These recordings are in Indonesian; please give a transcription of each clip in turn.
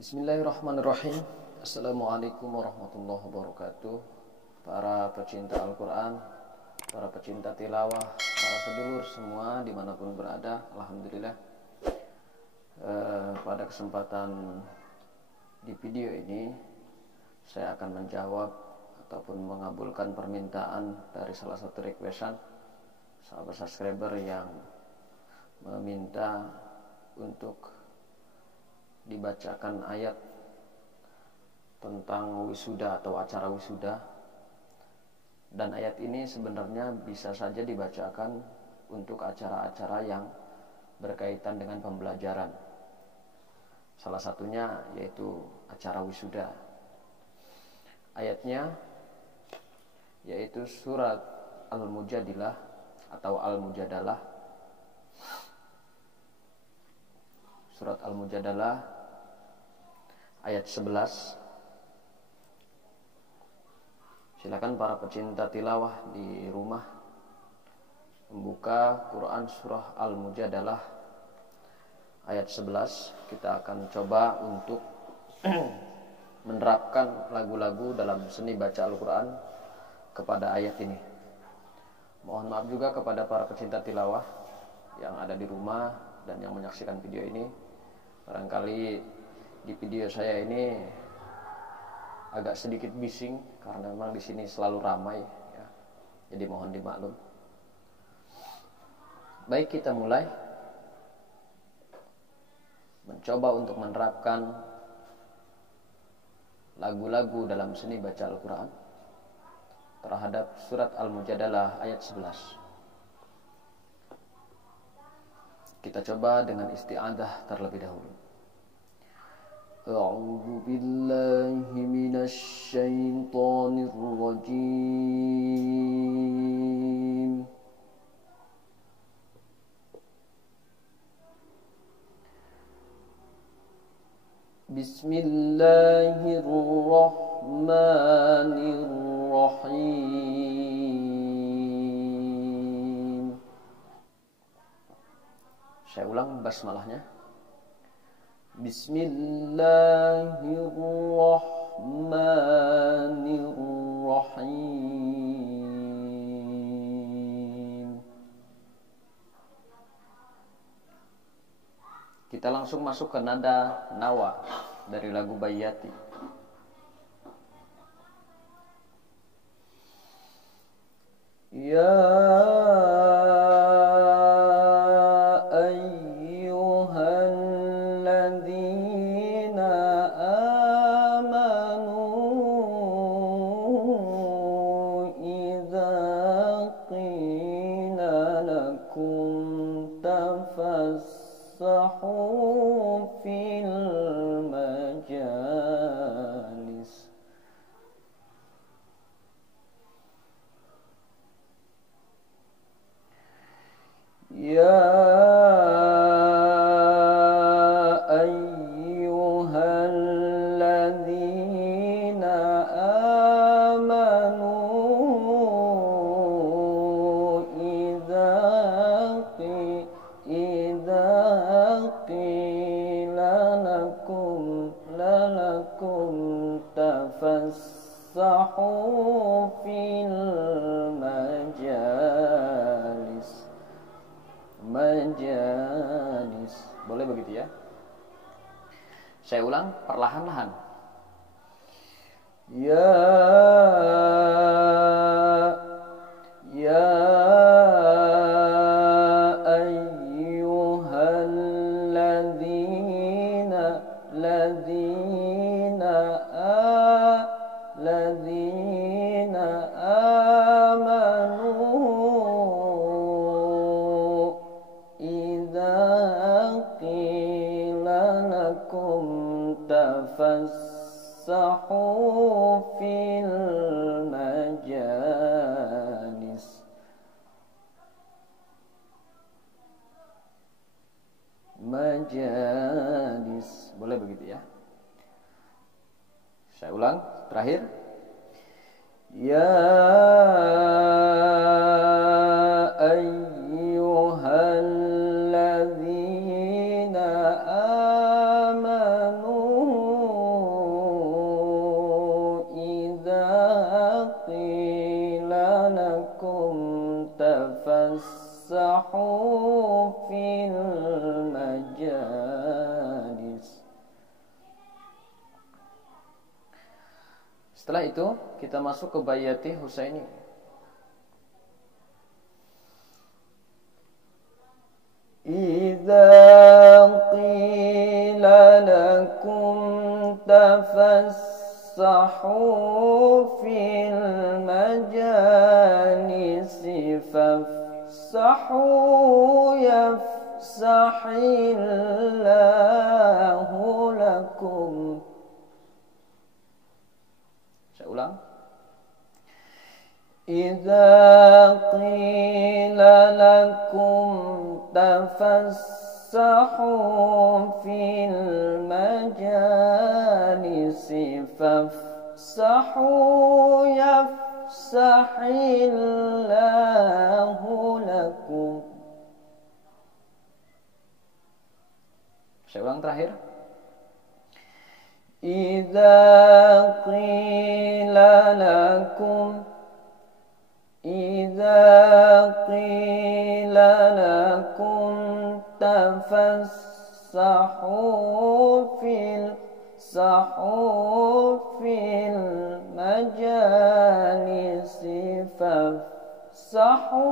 Bismillahirrahmanirrahim. Assalamualaikum warahmatullahi wabarakatuh. Para pecinta Al-Quran, para pecinta tilawah, para sedulur semua dimanapun berada, alhamdulillah. Pada kesempatan di video ini saya akan menjawab ataupun mengabulkan permintaan dari salah satu requestan sahabat subscriber yang meminta untuk dibacakan ayat tentang wisuda atau acara wisuda. Dan ayat ini sebenarnya bisa saja dibacakan untuk acara-acara yang berkaitan dengan pembelajaran. Salah satunya yaitu acara wisuda. Ayatnya yaitu surat Al-Mujadilah atau Al-Mujadalah. Surat Al-Mujadalah ayat 11. Silakan para pecinta tilawah di rumah membuka Quran surah Al-Mujadalah ayat 11. Kita akan coba untuk menerapkan lagu-lagu dalam seni baca Al-Quran kepada ayat ini. Mohon maaf juga kepada para pecinta tilawah yang ada di rumah dan yang menyaksikan video ini. Barangkali di video saya ini agak sedikit bising karena memang di sini selalu ramai ya. Jadi mohon dimaklum. Baik, kita mulai mencoba untuk menerapkan lagu-lagu dalam seni baca Al-Quran terhadap surat Al-Mujadalah ayat 11. Kita coba dengan isti'adzah terlebih dahulu. A'udzu billahi minasy syaithanir rajim. Bismillahirrahmanirrahim. Saya ulang basmalahnya. Bismillahirrahmanirrahim. Kita langsung masuk ke nada nawa dari lagu Bayyati. Ya tafassahu fil majalis. Ya ayyuhalladzina amanu tafassahu fil majalis. Boleh begitu ya? Saya ulang perlahan-lahan. Ya ladzina amanu idza qila lakum tafassahu fil majalis. Boleh begitu ya? Saya ulang terakhir. Ya ayyuhalladzina amanu Setelah itu kita masuk ke Bayyati Husaini. Idza qila lakum tafassahu fil majalisi fafsahu yafsahillahu lakum. Saya ulang. Idza qila lakum tafassahu fil majalisi fafsahu yafsahillahu lakum. Saya ulang terakhir. Idza qila lakum tafassahu fil majalisi fafsahu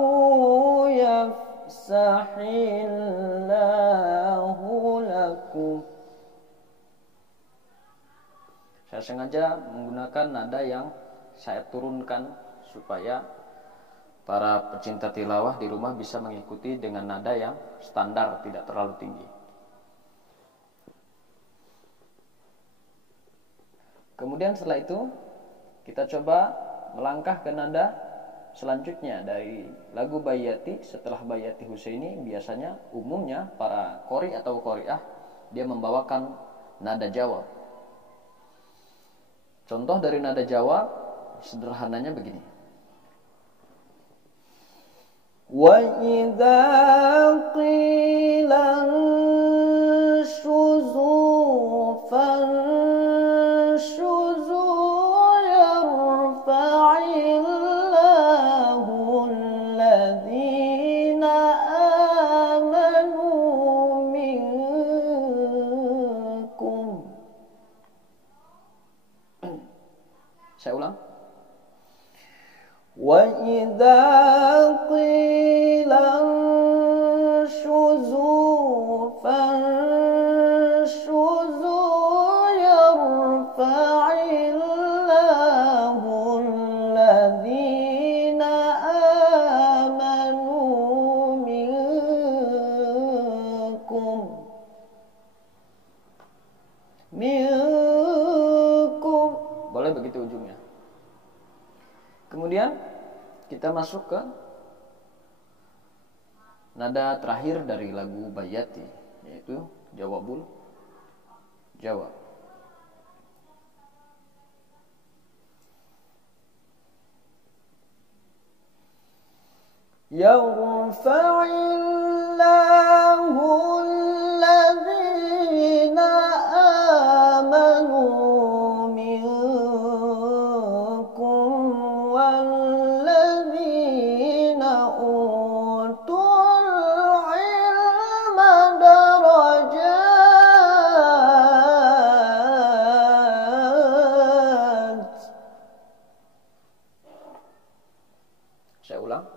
yafsahillahu lakum. Saya sengaja menggunakan nada yang saya turunkan supaya para pecinta tilawah di rumah bisa mengikuti dengan nada yang standar, tidak terlalu tinggi. Kemudian setelah itu kita coba melangkah ke nada selanjutnya dari lagu Bayyati. Setelah Bayyati Husaini biasanya umumnya para qori atau qori'ah dia membawakan nada Jawa. Contoh dari nada Jawa sederhananya begini. Wa idza qila anshuzu fanshuzu yarfa'illahu alladhina amanu minkum. Saya ulang. Wa idza qila anshuzu fanshuzu yarfa'illahu alladhina amanu minkum. Boleh begitu ujungnya. Kemudian kita masuk ke nada terakhir dari lagu Bayyati, yaitu Jawabul Jawab. Yarfa'illahu alladhina amanu minkum walladhina utul ilma darajat. Saya ulang.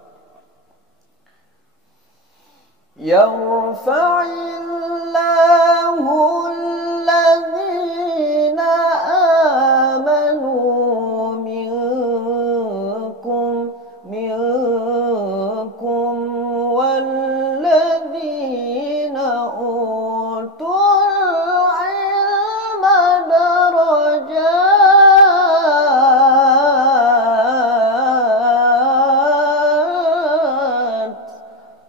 Yarfa'illahu alladhina amanu minkum walladhina utul ilma darajat.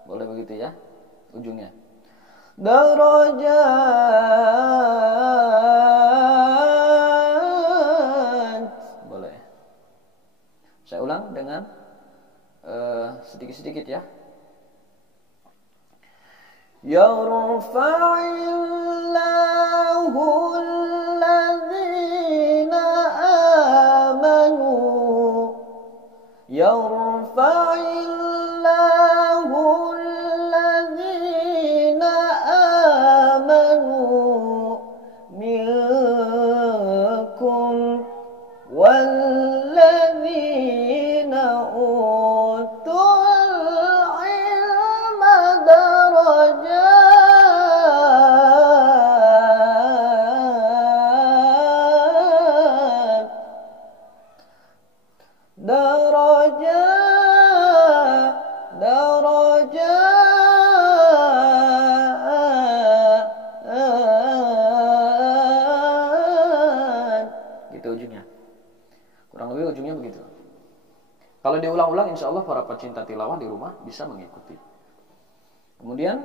Boleh begitu ya ujungnya. Darajat. Boleh. Saya ulang dengan sedikit-sedikit ya. Yarfa'illahu alladhina amanu. Yarfa'illahu alladhina amanu minkum wal Kalau diulang-ulang, insya Allah para pecinta tilawah di rumah bisa mengikuti. Kemudian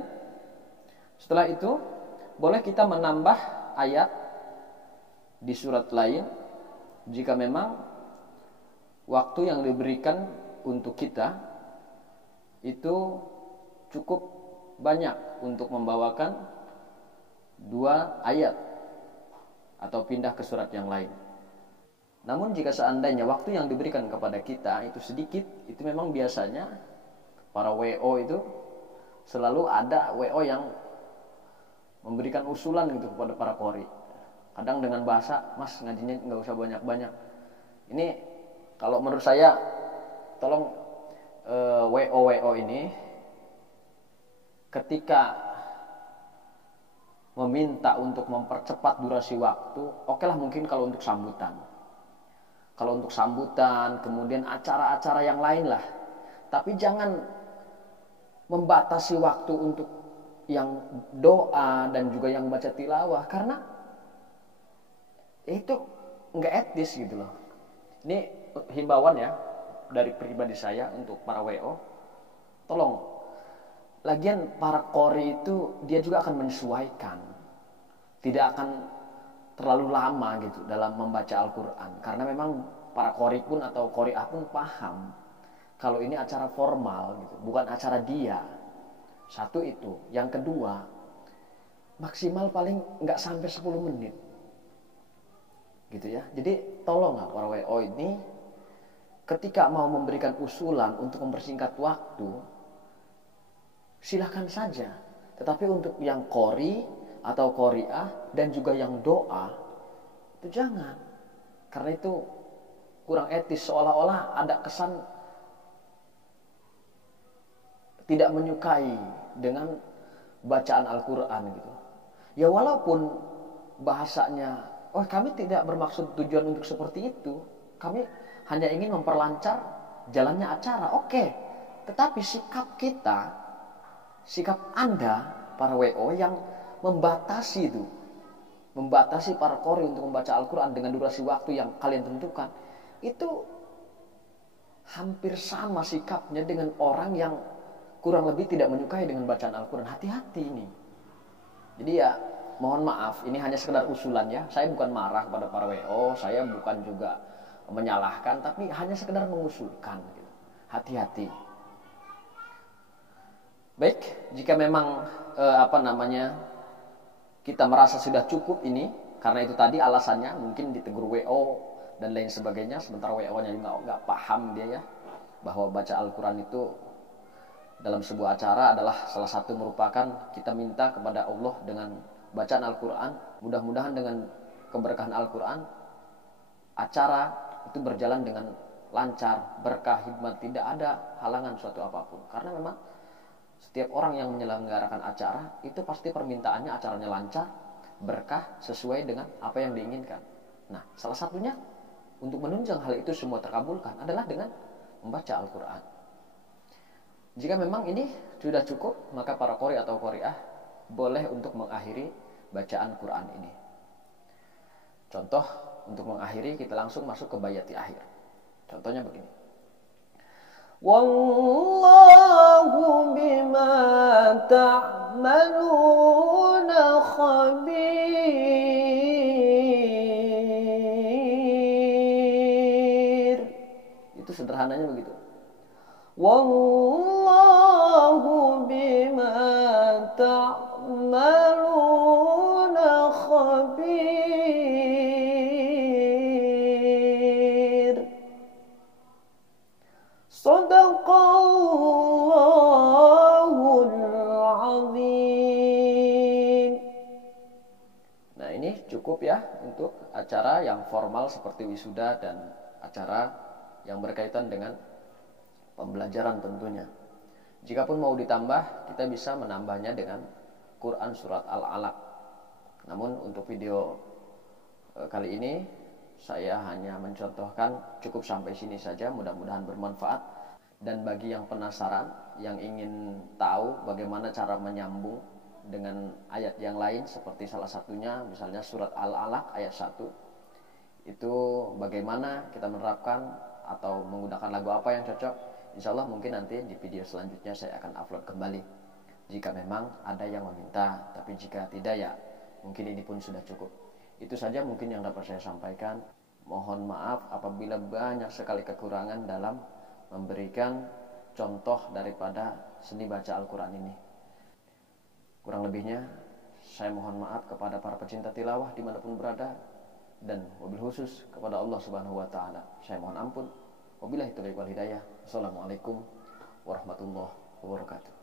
setelah itu boleh kita menambah ayat di surat lain jika memang waktu yang diberikan untuk kita itu cukup banyak untuk membawakan 2 ayat atau pindah ke surat yang lain. Namun jika seandainya waktu yang diberikan kepada kita itu sedikit, itu memang biasanya para WO itu selalu ada WO yang memberikan usulan gitu kepada para qori. Kadang dengan bahasa, "Mas, ngajinya nggak usah banyak-banyak." Ini kalau menurut saya, tolong WO ini ketika meminta untuk mempercepat durasi waktu, oke lah mungkin kalau untuk sambutan. Kalau untuk sambutan, kemudian acara-acara yang lain lah. Tapi jangan membatasi waktu untuk yang doa dan juga yang baca tilawah. Karena itu nggak etis gitu loh. Ini himbauan ya dari pribadi saya untuk para WO. Tolong, lagian para qori itu dia juga akan menyesuaikan. Tidak akan terlalu lama gitu dalam membaca Al-Quran. Karena memang para qori pun atau qori'ah pun paham kalau ini acara formal gitu, bukan acara dia. Satu itu. Yang kedua, maksimal paling nggak sampai 10 menit. Gitu ya. Jadi tolong para WO ini ketika mau memberikan usulan untuk mempersingkat waktu, silahkan saja. Tetapi untuk yang qori atau qori'ah dan juga yang doa itu jangan. Karena itu kurang etis, seolah-olah ada kesan tidak menyukai dengan bacaan Al-Quran gitu. Ya walaupun bahasanya, oh kami tidak bermaksud tujuan untuk seperti itu, kami hanya ingin memperlancar jalannya acara, oke. Tetapi sikap kita, sikap Anda para WO yang membatasi itu, membatasi para qori untuk membaca Al-Quran dengan durasi waktu yang kalian tentukan, itu hampir sama sikapnya dengan orang yang kurang lebih tidak menyukai dengan bacaan Al-Quran. Hati-hati ini. Jadi ya mohon maaf, ini hanya sekedar usulan ya. Saya bukan marah kepada para WO, saya bukan juga menyalahkan, tapi hanya sekedar mengusulkan. Hati-hati. Baik, jika memang kita merasa sudah cukup ini, karena itu tadi alasannya mungkin ditegur WO dan lain sebagainya, sementara WO-nya juga nggak paham dia ya, bahwa baca Al-Quran itu dalam sebuah acara adalah salah satu merupakan kita minta kepada Allah dengan bacaan Al-Quran. Mudah-mudahan dengan keberkahan Al-Quran, acara itu berjalan dengan lancar, berkah, hikmat, tidak ada halangan suatu apapun. Karena memang setiap orang yang menyelenggarakan acara itu pasti permintaannya acaranya lancar, berkah, sesuai dengan apa yang diinginkan. Nah, salah satunya untuk menunjang hal itu semua terkabulkan adalah dengan membaca Al-Quran. Jika memang ini sudah cukup, maka para qori atau qori'ah boleh untuk mengakhiri bacaan Quran ini. Contoh untuk mengakhiri, kita langsung masuk ke bayat di akhir. Contohnya begini. Wallahu bima ta'maluna khabir. Itu sederhananya begitu. Wallahu bima ta'maluna khabir. Sadaqallahul azim. Nah, ini cukup ya untuk acara yang formal seperti wisuda dan acara yang berkaitan dengan pembelajaran tentunya. Jikapun mau ditambah, kita bisa menambahnya dengan Quran surat Al-Alaq. Namun untuk video kali ini saya hanya mencontohkan, cukup sampai sini saja. Mudah-mudahan bermanfaat. Dan bagi yang penasaran, yang ingin tahu bagaimana cara menyambung dengan ayat yang lain, seperti salah satunya misalnya surat Al-Alaq ayat 1, itu bagaimana kita menerapkan atau menggunakan lagu apa yang cocok, insya Allah mungkin nanti di video selanjutnya saya akan upload kembali jika memang ada yang meminta. Tapi jika tidak ya mungkin ini pun sudah cukup. Itu saja mungkin yang dapat saya sampaikan. Mohon maaf apabila banyak sekali kekurangan dalam memberikan contoh daripada seni baca Al-Quran ini. Kurang lebihnya saya mohon maaf kepada para pecinta tilawah dimanapun berada, dan wabil khusus kepada Allah Subhanahu wa Ta'ala saya mohon ampun. Wabillahi taufiq wal hidayah. Assalamualaikum warahmatullahi wabarakatuh.